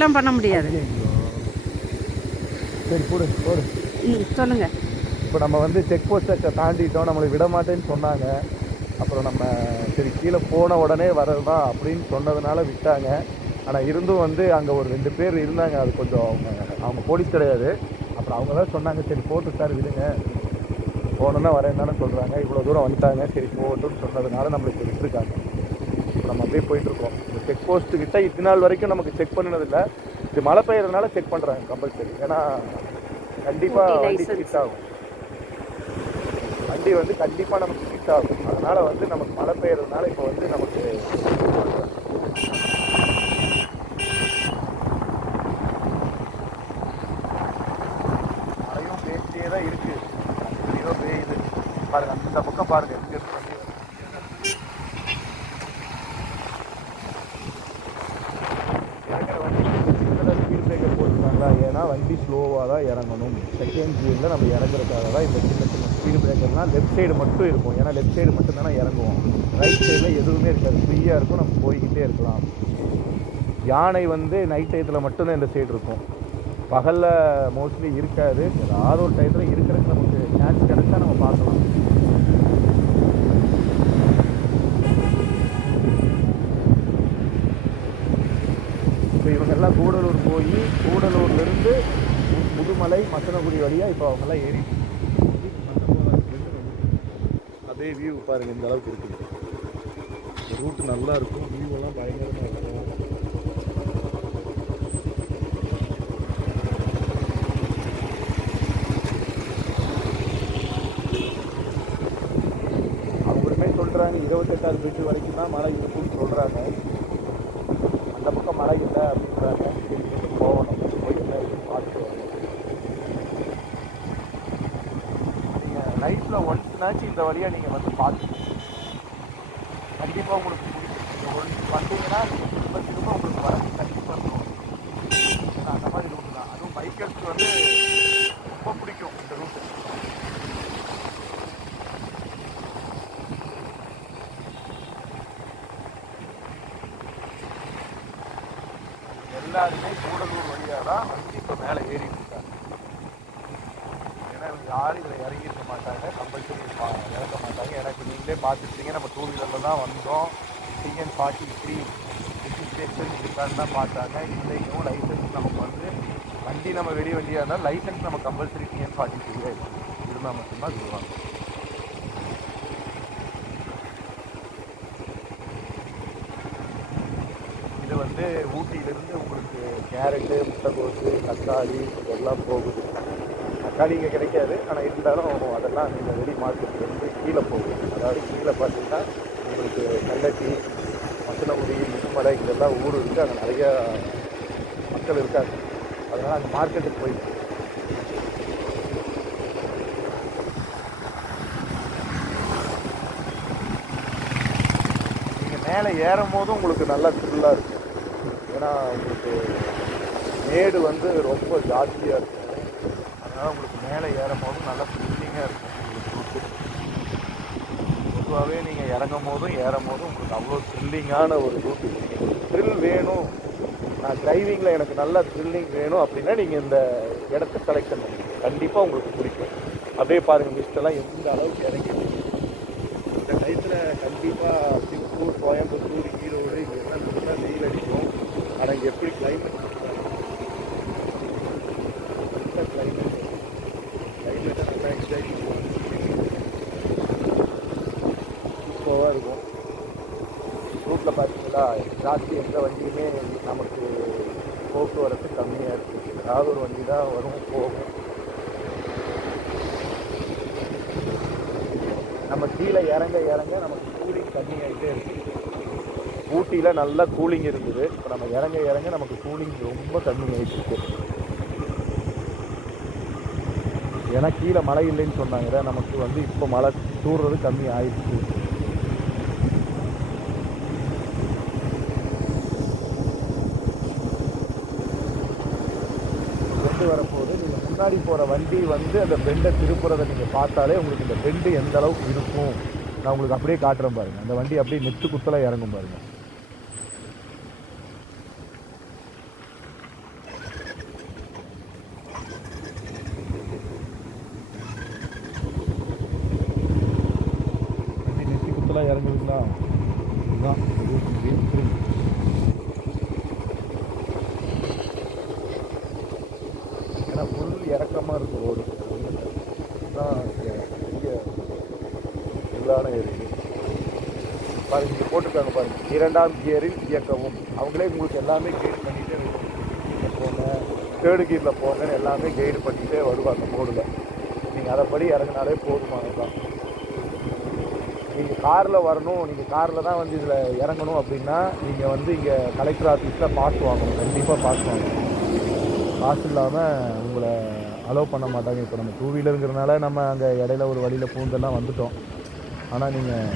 அப்படிலாம் பண்ண முடியாது. சரி போடு போடு. சொல்லுங்கள். இப்போ நம்ம வந்து செக் போஸ்ட்டை தாண்டிட்டோம், நம்மளை விட மாட்டேன்னு சொன்னாங்க. அப்புறம் நம்ம சரி கீழே போன உடனே வர்றது தான் அப்படின்னு சொன்னதுனால விட்டாங்க. ஆனால் இருந்தும் வந்து அங்கே ஒரு 2 பேர் இருந்தாங்க. அது கொஞ்சம் அவங்க போலீஸ் கிடையாது. அப்புறம் அவங்க தான் சொன்னாங்க, சரி போட்டு சார் விடுங்க, போகணுன்னா வரேன்னு தானே சொல்கிறாங்க, இவ்வளோ தூரம் வந்துட்டாங்க, சரி போகட்டும்னு சொன்னதுனால நம்மளுக்கு விட்டுருக்காங்க. இப்போ நம்ம அப்படியே போயிட்டுருக்கோம். இந்த செக் போஸ்ட்டுக்கிட்ட இது நாள் வரைக்கும் நமக்கு செக் பண்ணினதில்லை. இது மழை பெய்யறதுனால செக் பண்ணுறாங்க கம்பல்சரி. ஏன்னா கண்டிப்பாக வண்டி ஸ்கிட் ஆகும். வண்டி வந்து கண்டிப்பாக நமக்கு ஸ்கிட் ஆகும். அதனால் வந்து நமக்கு மழை பெய்யறதுனால இப்போ வந்து நமக்கு மழையும் பேசிட்டே தான் இருக்குது. ஏதோ பெய்யுது பாருங்கள், அந்த பக்கம் பாருங்கள் எங்கே இருக்கு வண்டி இறங்குற வண்டி சின்னதாக ஸ்பீட் பிரேக்கர் போட்டுருக்காங்களா? ஏன்னா வண்டி ஸ்லோவாக தான் இறங்கணும். செகண்ட் கியரில் நம்ம இறங்குறதுக்காக தான் இந்த சின்ன சின்ன ஸ்பீடு பிரேக்கர்னால் லெஃப்ட் சைடு மட்டும் இருக்கும். ஏன்னா லெஃப்ட் சைடு மட்டும் தானே இறங்குவோம், ரைட் சைடில் எதுவுமே இருக்காது, ஃப்ரீயாக இருக்கும், நம்ம போய்கிட்டே இருக்கலாம். யானை வந்து நைட் டயத்தில் மட்டும்தான் இந்த சைடு இருக்கும், பகலில் மோஸ்ட்லி இருக்காது. ஏதாவது ஒரு டயத்தில் இருக்கிறதுக்கு நமக்கு சான்ஸ் கிடைச்சா நம்ம பார்க்கலாம். இப்போ இவங்கெல்லாம் கூடலூர் போய் கூடலூர்லேருந்து முதுமலை மசனகுடி வழியாக இப்போ அவங்கெல்லாம் ஏறி அதே வியூ பாருங்கள், இந்த அளவுக்கு இருக்குது. ரூட் நல்லா இருக்கும், வியூவெல்லாம் பயங்கரமாக இருக்கும். அவங்களுமே சொல்கிறாங்க 28ஆவது பிரிட்ஜ் வரைக்கும் தான் மழை இருக்கும்னு சொல்கிறாங்க. அந்த பக்கம் மழை இல்லை அப்படின்றாங்க. போகணும், போய் என்ன இருக்குன்னு பார்த்துட்டு வரணும். நீங்கள் லைஃப்பில் ஒன்ஸ்னாச்சும் இந்த வழியாக நீங்கள் வந்து பார்த்துக்கணும், கண்டிப்பாக உங்களுக்கு பிடிக்கும். ஒன்ஸ் வந்தீங்கன்னா திரும்ப திரும்ப உங்களுக்கு வரது கண்டிப்பாக இருக்கும். ஏன்னா அந்த மாதிரி ரூட்டு தான். அதுவும் பைக்கர்ஸ்க்கு வந்து ரொம்ப பிடிக்கும் இந்த ரூட்டு. எல்லாருமே கூடலூர் வழியாக தான் வந்து இப்போ மேலே ஏறிட்டு இருக்காங்க. ஏன்னா யாரும் இதில் இறங்கியிருக்க மாட்டாங்க, கம்பல்சரி இறக்க மாட்டாங்க. எனக்கு நீங்களே பார்த்துருப்பீங்க, நம்ம 2 வீலரில் தான் வந்தோம். TN43 ரிஜிஸ்ட்ரேஷன் இருக்கான்னு தான் பார்த்தாங்க. இல்லையும் லைசன்ஸ் நமக்கு வந்து வண்டி நம்ம வெடி வண்டியாக இருந்தால் லைசன்ஸ் நம்ம கம்பல்சரி TN43 இருந்தால் மட்டும்தான் சொல்லுவாங்க. இது வந்து ஊட்டியிலேருந்து உங்களுக்கு கேரட்டு, முட்டைக்கோசு, தக்காளி இதெல்லாம் போகுது. தக்காளி இங்கே கிடைக்காது, ஆனால் இருந்தாலும் அதெல்லாம் இந்த வெளி மார்க்கெட்லேருந்து கீழே போகுது. அதாவது கீழே பார்த்தீங்கன்னா உங்களுக்கு கல்லட்டி, மசனகுடி, முதுமலை இதெல்லாம் ஊர் இருக்குது. அங்கே நிறையா மக்கள் இருக்காங்க. அதனால் அந்த மார்க்கெட்டுக்கு போயிட்டு நீங்கள் மேலே ஏறும் போதும் உங்களுக்கு நல்லா த்ரில்லாக இருக்கும். ஏன்னா உங்களுக்கு மேடு வந்து ரொம்ப ஜாஸ்தியாக இருக்கும். அதனால் உங்களுக்கு மேலே ஏறும் போதும் நல்லா த்ரில்லிங்காக இருக்கும். உங்களுக்கு பொதுவாகவே நீங்கள் இறங்கும் போதும் ஏறும் போதும் உங்களுக்கு அவ்வளோ த்ரில்லிங்கான ஒரு ரூட்டு. த்ரில் வேணும், நான் டிரைவிங்கில் எனக்கு நல்லா த்ரில்லிங் வேணும் அப்படின்னா நீங்கள் இந்த இடத்த செலக்ட் பண்ணுங்க, கண்டிப்பாக உங்களுக்கு பிடிக்கும். அப்படியே பாருங்கள் மிஸ்டெல்லாம் எந்த அளவுக்கு இறங்கிடுச்சு. இந்த டயத்தில் கண்டிப்பாக திருப்பூர், கோயம்புத்தூர், ஈரோடு இதெல்லாம் நல்லா வெயில் அடிக்கும். ஆனால் இங்கே எப்படி கிளைமேட் கிளைமேட்டை நல்லா என்ஜாய் பண்ணுவோம், சூப்பராக இருக்கும். ரூட்டில் பார்த்தீங்களா ஜாஸ்தி எந்த வண்டியுமே நமக்கு போக்குவரத்து கம்மியாக இருக்குது. ஏதாவது ஒரு வண்டி தான் வரும் போகும். நம்ம கீழே இறங்க இறங்க நமக்கு கூலிங் கம்மியாகிட்டே இருக்குது. ஊட்டியில் நல்லா கூலிங் இருந்தது, இப்போ நம்ம இறங்க இறங்க நமக்கு கூலிங் ரொம்ப கம்மியாகிட்டு. ஏன்னா கீழே மழை இல்லைன்னு சொன்னாங்க, நமக்கு வந்து இப்போ மழை தூர்றது கம்மி ஆயிடுச்சு. பெண்டு வரப்போகுது. நீங்கள் முன்னாடி போகிற வண்டி வந்து அந்த பெண்டை திருப்புறதை நீங்கள் பார்த்தாலே உங்களுக்கு இந்த பெண்டு எந்த அளவுக்கு இருக்கும் நான் உங்களுக்கு அப்படியே காட்டுறேன் பாருங்கள். அந்த வண்டி அப்படியே நெத்து குத்தலாக இறங்கும் பாருங்கள். விளங்குதுங்களா? இதுதான் வீல். ஏன்னா ஃபுல் இறக்கமாக இருக்கும் ரோடு. இதுதான் பெரிய உள்ளான ஏரியா. பாருங்க இங்கே போட்டிருக்காங்க பாருங்கள், 2ஆம் கியரில் இயக்கவும். அவங்களே உங்களுக்கு எல்லாமே கைடு பண்ணிகிட்டே போங்க, 3rd கியரில் போங்கன்னு எல்லாமே கைடு பண்ணிகிட்டே வருவாங்க போர்டில். நீங்கள் அதைப்படி இறங்கினாலே போதுமானதுதான். நீங்கள் காரில் வரணும், நீங்கள் காரில் தான் வந்து இதில் இறங்கணும் அப்படின்னா நீங்கள் வந்து இங்கே கலெக்டர் ஆஃபீஸில் பாஸ் வாங்கணும். கண்டிப்பாக பாஸ் வாங்கணும். காசு இல்லாமல் உங்களை அலோவ் பண்ண மாட்டாங்க. இப்போ நம்ம 2 வீலருங்கிறதுனால நம்ம அங்கே இடையில ஒரு வழியில் பூந்தெல்லாம் வந்துட்டோம். ஆனால் நீங்கள்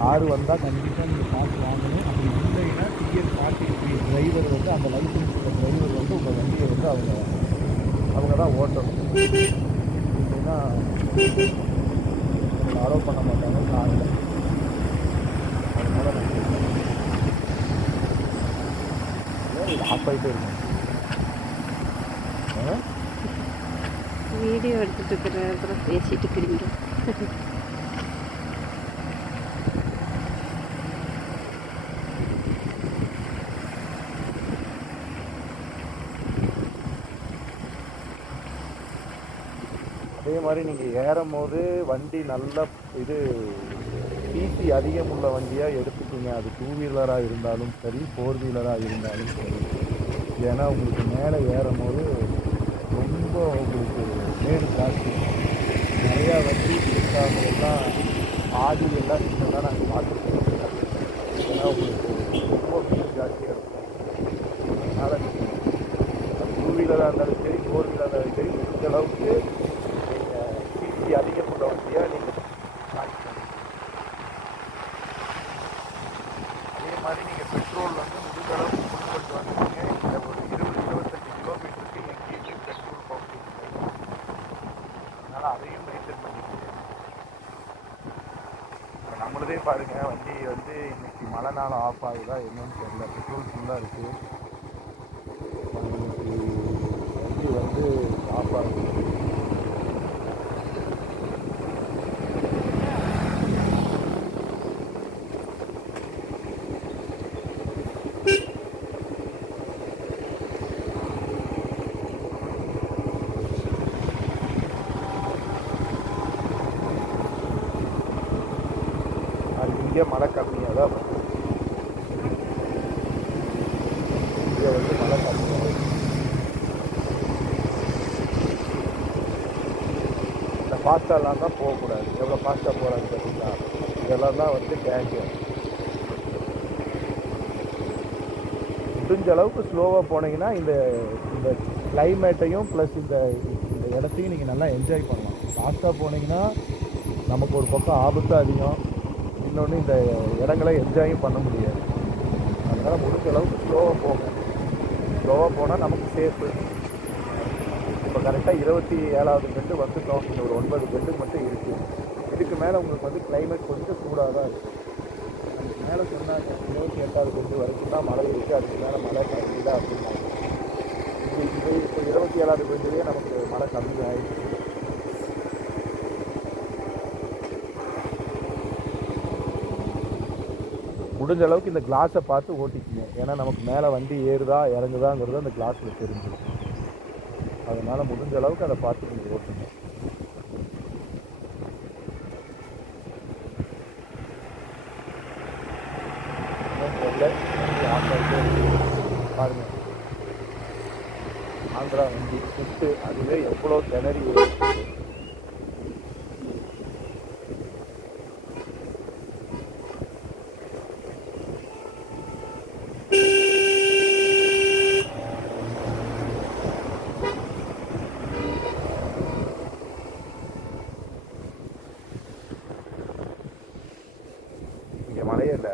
காரு வந்தால் கண்டிப்பாக நீங்கள் காசு வாங்கணும். அப்படி இல்லைன்னா TN-43 டிரைவர் வந்து அந்த லைசன்ஸ் டிரைவர் வந்து உங்கள் வண்டியை வந்து அவங்க தான் ஓட்டணும். இல்லைன்னா உங்களை அலோவ் பண்ண மாட்டாங்க காரில். அதனால இது ஆஃப் ஆகிட்டே இருக்கும். வீடியோ எடுத்துகிட்டு இருக்கிற அப்புறம் பேசிட்டு இருக்கிறீங்க. அதே மாதிரி நீங்கள் ஏறும் போது வண்டி நல்ல இது சிசி அதிகம் உள்ள வண்டியாக எடுத்துக்கிங்க. அது 2 வீலராக இருந்தாலும் சரி, 4 வீலராக இருந்தாலும் சரி. ஏன்னா உங்களுக்கு மேலே ஏறும் போது ரொம்ப உங்களுக்கு மேடு ஜாஸ்தி. நிறையா வண்டி இருக்காங்கலாம் ஆடி எல்லாம் சின்னதாக நாங்கள் பார்த்துருக்கோம். ஏன்னா உங்களுக்கு ரொம்ப மேடு ஜாஸ்தியாக இருக்கும். அதனால் 2 வீலராக இருந்தாலும் சரி, 4 வீலராக இருந்தாலும் சரி, இந்த அளவுக்கு சிசி அதிகமுள்ள வண்டியாக நீங்கள் காட்டிக்கணும். அதே மாதிரி நீங்கள் பெட்ரோல் வந்து முடிஞ்ச அளவுக்கு கொண்டு வந்துட்டீங்க. இந்த ஒரு 20-25 கிலோமீட்டருக்கு எங்கேயுமே பெட்ரோல் பம்ப் இல்லை. அதனால் அதையும் மெயின்டைன் பண்ணிட்டு இப்போ நம்மளதே பாருங்கள், வண்டி வந்து இன்னைக்கு மழை நாள் ஆஃப் ஆகுதா என்னன்னு தெரியல. பெட்ரோல் ஃபுல்லாக இருக்குது. வண்டி வந்து ஆஃப் ஆகுது. இங்கே மழை கம்மியாக தான் வரும். இங்கே வந்து மழை கம்மியாக வரும். இந்த ஃபாஸ்ட்டாலாம் தான் போகக்கூடாது. எவ்வளோ ஃபாஸ்ட்டாக போகிறாங்க பார்த்தீங்களா? இதெல்லாம் தான் வந்து டேஞ்சர். முடிஞ்ச அளவுக்கு ஸ்லோவாக போனீங்கன்னா இந்த இந்த கிளைமேட்டையும் ப்ளஸ் இந்த இடத்தையும் நீங்கள் நல்லா என்ஜாய் பண்ணலாம். ஃபாஸ்ட்டாக போனீங்கன்னா நமக்கு ஒரு பக்கம் ஆபத்து அதிகம், இன்னொன்று இந்த இடங்களை என்ஜாயும் பண்ண முடியாது. அதனால் முடிஞ்ச அளவுக்கு ஸ்லோவாக போங்க. ஸ்லோவாக போனால் நமக்கு சேஃபு. இப்போ கரெக்டாக 27வது பெண்டு வந்துட்டோம். இன்னும் ஒரு 9 பெண்டு மட்டும் இருக்குது. இதுக்கு மேலே உங்களுக்கு வந்து கிளைமேட் கொஞ்சம் சூடாக தான் இருக்குது. அதுக்கு மேலே சொன்னாங்க 28வது பெண்டு வரைக்கும் தான் மழை இருக்குது, அதுக்கு மேலே மழை கம்மி தான் அப்படின்னாங்க. இப்போ 27வது பெண்டுலேயே நமக்கு மழை கம்மி ஆகிடுச்சு. முடிஞ்ச அளவுக்கு இந்த கிளாஸை பார்த்து ஓட்டிக்குங்க. ஏன்னா நமக்கு மேலே வண்டி ஏறுதா இறங்குதாங்கிறது அந்த கிளாஸில் தெரிஞ்சிடும். அதனால் முடிஞ்ச அளவுக்கு அதை பார்த்து நீங்கள் ஓட்டுங்க. பாருங்க, ஆந்திரா வண்டி சுட்டு அதுவே எவ்வளோ திணறி இங்கே மழையே இல்லை,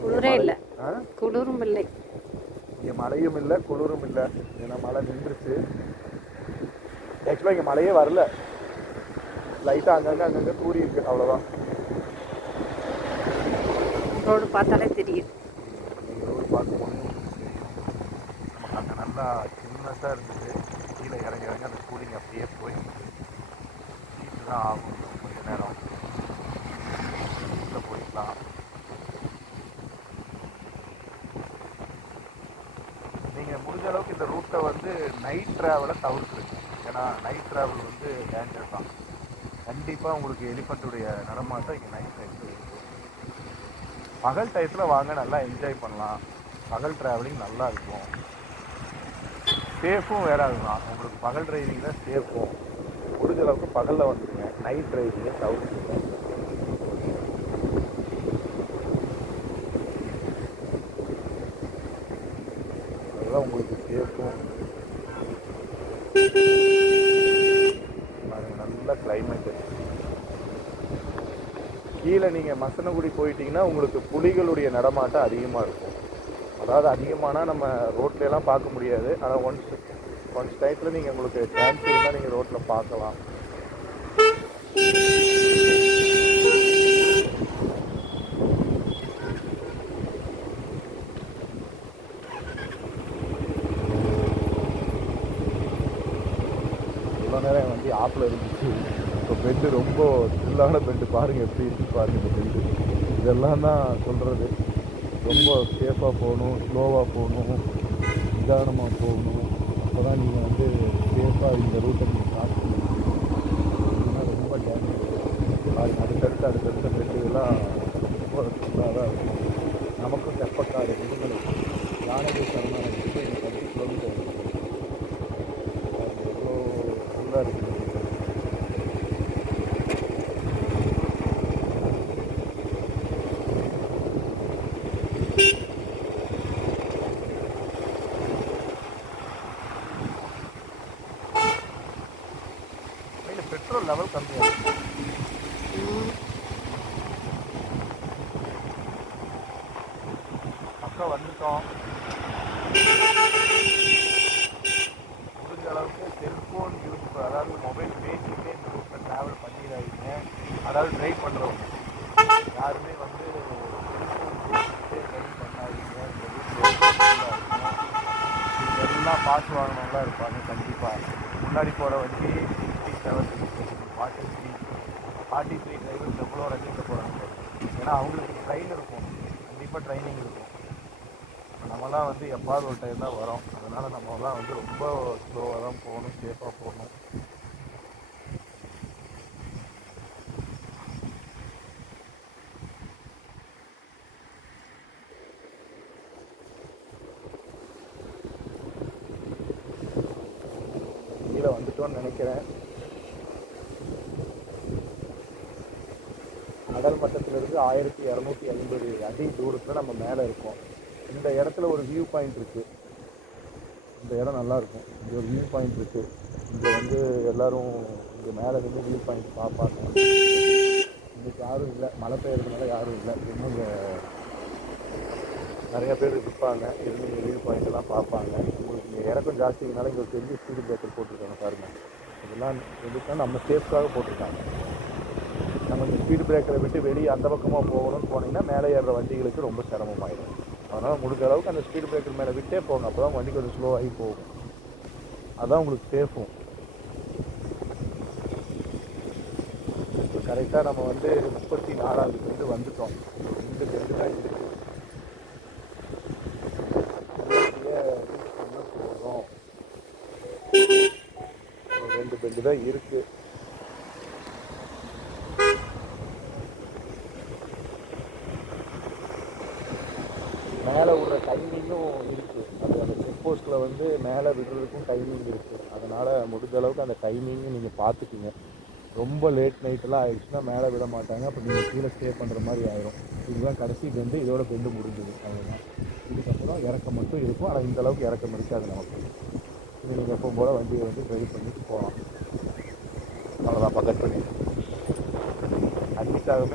குளிரே இல்லை, குளிரும் இல்லை. இங்கே மழையும் இல்லை குளிரும் இல்லை. ஏன்னா மழை நின்றுச்சு. ஆக்சுவலாக இங்கே மழையே வரல, லைட்டாக அங்கங்கே தூரி இருக்கு, அவ்வளோதான். ரோடு பார்த்தாலே தெரியும். நீங்கள் ரோடு பார்க்கும்போது நமக்கு அங்கே நல்லா சின்னஸாக இருந்தது. கீழே இறங்க அந்த கூலிங் அப்படியே போய் தான் ஆகும் கொஞ்சம் நேரம் போயிடலாம். நீங்கள் முடிஞ்ச அளவுக்கு இந்த ரூட்டை வந்து நைட் ட்ராவலை தவிர்த்துருங்க. ஏன்னா நைட் ட்ராவல் வந்து டேஞ்சர் தான். கண்டிப்பாக உங்களுக்கு எலிஃபண்ட்டுடைய நடமாட்டம் இங்கே நைட் டைத்தில் இருக்கும். பகல் டயத்தில் வாங்க, நல்லா என்ஜாய் பண்ணலாம். பகல் ட்ராவலிங் நல்லா இருக்கும். சேஃபும் வேற அதுதான். உங்களுக்கு பகல் டிரைவிங் தான் சேஃபும். முடிஞ்ச அளவுக்கு பகலில் வந்துடுங்க, நைட் டிரைவிங்கை தவிர்த்துங்க. அதுதான் உங்களுக்கு சேஃபும். நல்ல கிளைமேட்டு. கீழே நீங்கள் மசனகுடி போயிட்டீங்கன்னா உங்களுக்கு புலிகளுடைய நடமாட்டம் அதிகமாக இருக்கும். அதாவது அதிகமானால் நம்ம ரோட்லலாம் பார்க்க முடியாது. ஆனால் ஒன்ஸ் டயத்தில் நீங்கள் உங்களுக்கு சான்ஸ் இருந்தால் நீங்கள் ரோட்டில் பார்க்கலாம். இவ்வளோ நேரம் வண்டி ஆப்பில் இருந்துச்சு. இப்போ பெண்டு ரொம்ப த்ரில்லான பெண்டு பாருங்கள், எப்படி இருக்கு பாருங்கள் இந்த பெண்டு. இதெல்லாம் தான் சொல்கிறது. ரொம்ப சேஃபாக போகணும், ஸ்லோவாக போகணும், நிதானமாக போகணும். அப்போ தான் நீங்கள் வந்து சேஃபாக இந்த ரூட்டை நீங்கள் பார்க்கணும். ரொம்ப டேமேஜ் பாருங்கள். அடுத்தடுத்த பெண்டுகள்லாம் ரொம்ப ஃபுல்லாக தான் இருக்கும். நமக்கும் தெப்பக்காடு இதுங்களுக்கு யானைக்கு சரணாலயத்துக்கு இந்த 10 கிலோமீட்டர் எவ்வளோ ஃபுல்லாக இருக்குது. பெட்ரோல் லெவல் கம்மியாக இருக்கு. பக்கம் வந்துட்டோம். முடிஞ்ச அளவுக்கு செல்ஃபோன் யூஸ், அதாவது மொபைல் பேசிக்கிட்டே இந்த ரூட்டில் ட்ராவல் பண்ணிடாதீங்க. அதாவது ட்ரைவ் பண்ணுறவங்க யாருமே வந்து செல்ஃபோன் பேசிக்கிட்டே ட்ரைவ் பண்ணாதீங்க. இந்த ரூட் எல்லாம் பார்த்து வாங்கினவங்களாம் இருப்பாங்க கண்டிப்பாக. முன்னாடி போகிற வண்டி 57, 43 டிரைவர்ஸ் எவ்வளோ ரன்னிங்கில் போகிறாங்க. ஏன்னா அவங்களுக்கு ட்ரெயின் இருக்கும், கண்டிப்பாக ட்ரைனிங் இருக்கும். நம்மலாம் வந்து எப்பாவது ஒரு டைம் தான் வரோம். அதனால் நம்மலாம் வந்து ரொம்ப ஸ்லோவாக தான் போகணும், சேஃபாக போகணும். கீழே வந்துட்டோன்னு நினைக்கிறேன். கடல் மட்டத்திலிருந்து 1250 அடி தூரத்தில் நம்ம மேலே இருக்கோம். இந்த இடத்துல ஒரு வியூ பாயிண்ட் இருக்குது. இந்த இடம் நல்லாயிருக்கும். இங்கே ஒரு வியூ பாயிண்ட் இருக்குது. இங்கே வந்து எல்லோரும் இங்கே மேலே இருந்து வியூ பாயிண்ட் பார்ப்பாங்க. இன்றைக்கி யாரும் இல்லை, மழை பெய்யறதுனால யாரும் இல்லை. இன்னும் இங்கே நிறைய பேர் இருப்பாங்க, இருந்து இங்கே வியூ பாயிண்ட்டெல்லாம் பார்ப்பாங்க. உங்களுக்கு இங்கே இறக்கம் ஜாஸ்தினால இங்கே ஒரு பெரிய ஸ்பீடு பிரேக்கர் போட்டிருக்காங்க பாருங்கள். இதெல்லாம் எதுக்குன்னா நம்ம சேஃப்காக போட்டிருக்காங்க. நம்ம இந்த ஸ்பீடு பிரேக்கரை விட்டு வெளியே அந்த பக்கமாக போகணும்னு போனீங்கன்னா மேலே ஏறுற வண்டிகளுக்கு ரொம்ப சிரமமாயிடும். அதனால் முடிஞ்ச அளவுக்கு அந்த ஸ்பீடு பிரேக்கர் மேலே விட்டே போங்க. அப்போ தான் வண்டி கொஞ்சம் ஸ்லோவாகி போகும். அதுதான் உங்களுக்கு சேஃபும். இப்போ கரெக்டாக நம்ம வந்து 34வது பெண்டு வந்துட்டோம். 2 பெண்டு தான் இருக்குது. போகிறோம், 2 பெண்டு தான் இருக்குது. மேலே விடுற டைமிங்கும் இருக்குது. அது அந்த செக் போஸ்ட்டில் வந்து மேலே விடுறதுக்கும் டைமிங் இருக்குது. அதனால் முடிஞ்ச அளவுக்கு அந்த டைமிங்கும் நீங்கள் பார்த்துக்குங்க. ரொம்ப லேட் நைட்டெல்லாம் ஆகிடுச்சுன்னா மேலே விட மாட்டாங்க. அப்போ நீங்கள் கீழே ஸ்டே பண்ணுற மாதிரி ஆயிரும். இதுதான் கடைசி பெண்டு, இதோட பெண்டு முடிஞ்சுது. அவ்வளோதான். இதுக்கப்புறம் இறக்கம் மட்டும் இருக்கும். ஆனால் இந்த அளவுக்கு இறக்கம் இருக்காது நமக்கு. இது நீங்கள் எப்போ போல் வண்டியை வந்து ட்ரைவ் பண்ணிட்டு போகலாம். அவ்வளோதான். பக்கத்து பண்ணி அன்றைக்காகவே